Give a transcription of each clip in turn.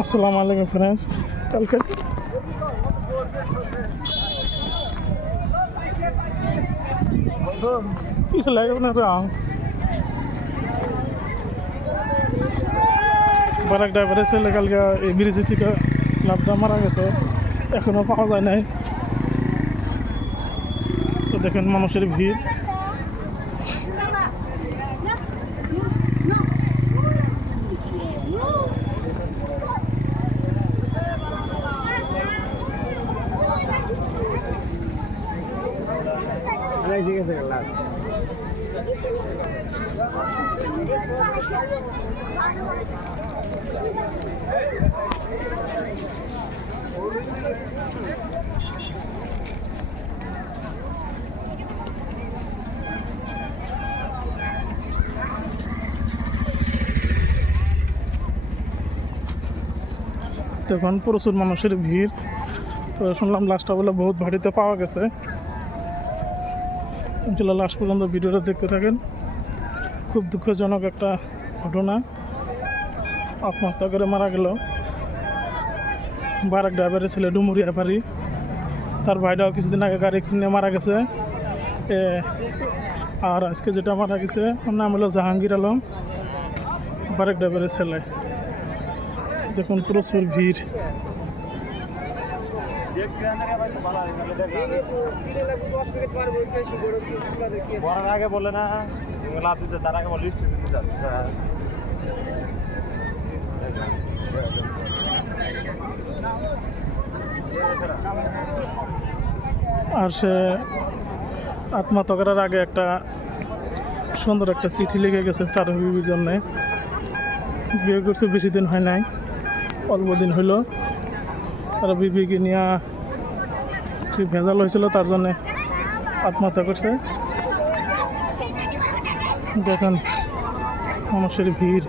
আসসালামু আলাইকুম ফ্রেন্ডস। কালকে কিছু লাগবে না রাও বারাক ড্রাইভারের ছেলে কালকে এই ব্রিজ থেকে লাভটা মারা গেছে, এখনো পাওয়া যায় নাই। তো দেখেন মানুষের ভিড়। তখন প্রচুর মানুষের ভিড়। তো শুনলাম লাশটা বলে বহুত ভারীতে পাওয়া গেছে। লাশ পর্যন্ত ভিডিওটা দেখতে থাকেন। খুব দুঃখজনক একটা ঘটনা, আত্মহত্যা করে মারা গেল বারাক ড্রাইভারের ছেলে ডুমুরিয়া বাড়ি। তার ভাইটাও কিছুদিন আগে গাড়ি অ্যাক্সিডেন্টে মারা গেছে। আর আজকে যেটা মারা গেছে ওর নাম হলো জাহাঙ্গীর আলম, বারাক ড্রাইভারের ছেলে। দেখুন প্রচুর ভিড়। আগে বলে না লাভ দিতে, তার আগে বলে আর সে আত্মহত্যা করার আগে একটা সুন্দর একটা চিঠি লিখে গেছে তার বিবির জন্যে। বিয়ে করছে বেশি দিন হয় নাই, অল্প দিন হইল। তারা বিবিকে নিয়ে ঠিক ভেজাল হয়েছিল, তার জন্যে আত্মহত্যা করছে। দেখেন মানুষের ভিড়।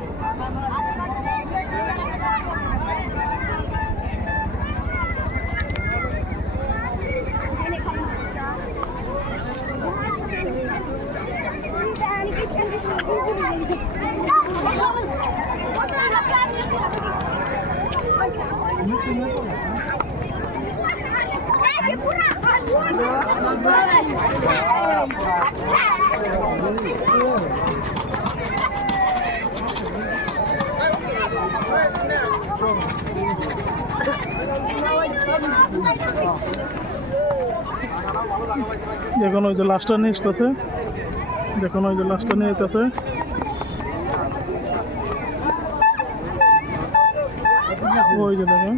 দেখুন ওই যে লাশটা নিয়ে আসতেছে, দেখুন ওই যে লাশটা নিয়ে যেতেছে। ওই যে দেখেন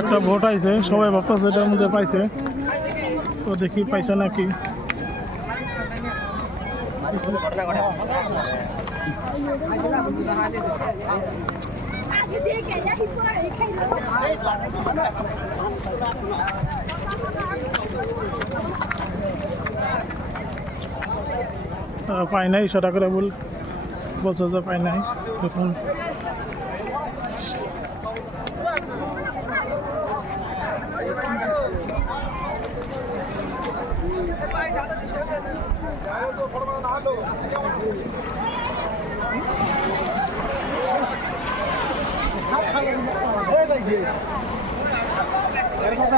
একটা ভোট আইছে, সবাই ভাবতেছে এটার মধ্যে পাইছে। তো দেখি পাইছে নাকি। পাই নাই, সেটা করে বলছে যে পাই নাই। দেখুন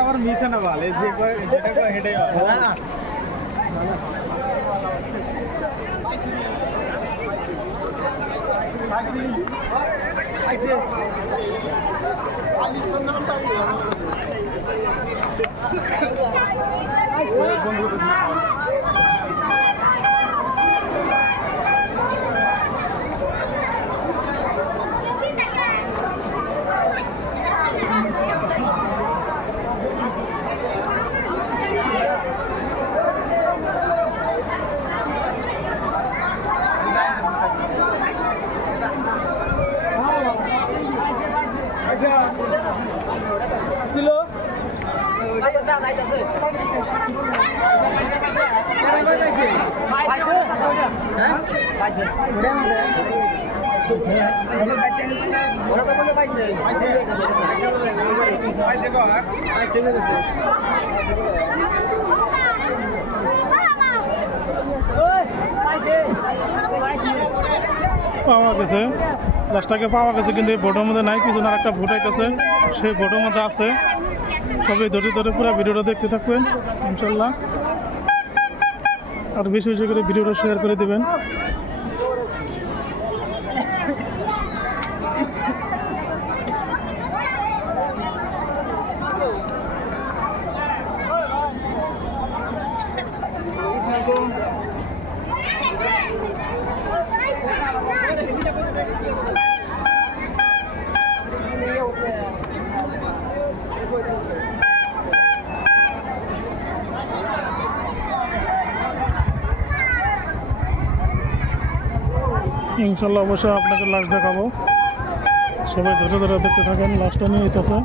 আবার মিশে না ভালো হেঁটে পাওয়া গেছে, লাস্টটাকে পাওয়া গেছে, কিন্তু এই বোটের মধ্যে নাই, কিছু না একটা ভোট আইতেছে, সেই বোটের মধ্যে আছে। সবাই ধরে ধরে পুরো ভিডিওটা দেখতে থাকবেন ইনশাল্লাহ, আর বেশি বেশি করে ভিডিওটা শেয়ার করে দেবেন। ইনশাল্লাহ অবশ্যই আপনাকে লাস্ট দেখাবো, সবাই ধরে ধরে দেখতে থাকেন, লাস্টটা নিয়ে যেতেছে।